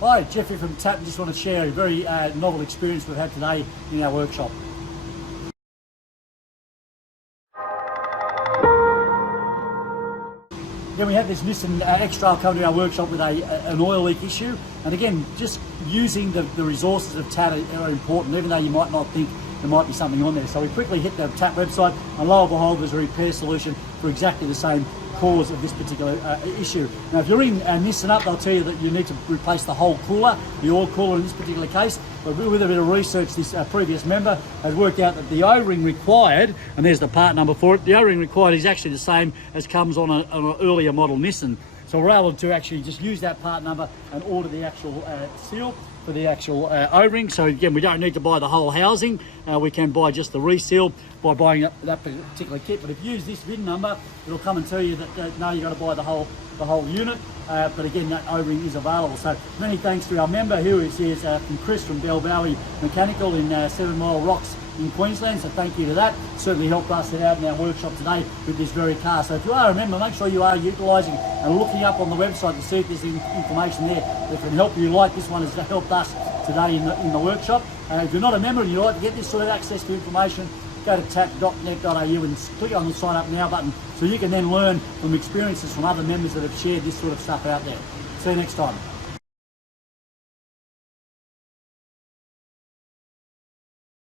Hi, Jeffrey from TAP. Just want to share a very novel experience we've had today in our workshop. Again, we had this Nissan X TRAIL come to our workshop with an oil leak issue, and again, just using the resources of TAP are important, even though you might not think there might be something on there. So we quickly hit the TAP website, and lo and behold, there's a repair solution for exactly the same cause of this particular issue. Now, if you're in Nissan Up, they'll tell you that you need to replace the whole cooler, the oil cooler in this particular case. But with a bit of research, this previous member has worked out that the O-ring required, and there's the part number for it, the O-ring required is actually the same as comes on an earlier model Nissan. So we're able to actually just use that part number and order the actual seal for the actual O-ring. So again, we don't need to buy the whole housing. We can buy just the reseal by buying that particular kit. But if you use this VIN number, it'll come and tell you that no, you've got to buy the whole unit. But again, that O-ring is available. So many thanks to our member who is from Chris from Bell Valley Mechanical in 7 Mile Rocks in Queensland. So thank you to that. Certainly helped us out in our workshop today with this very car. So if you are a member, make sure you are utilising and looking up on the website to see if there's information there that can help you, like this one has helped us today in the workshop. If you're not a member and you'd like to get this sort of access to information, go to tap.net.au and click on the sign up now button so you can then learn from experiences from other members that have shared this sort of stuff out there. See you next time.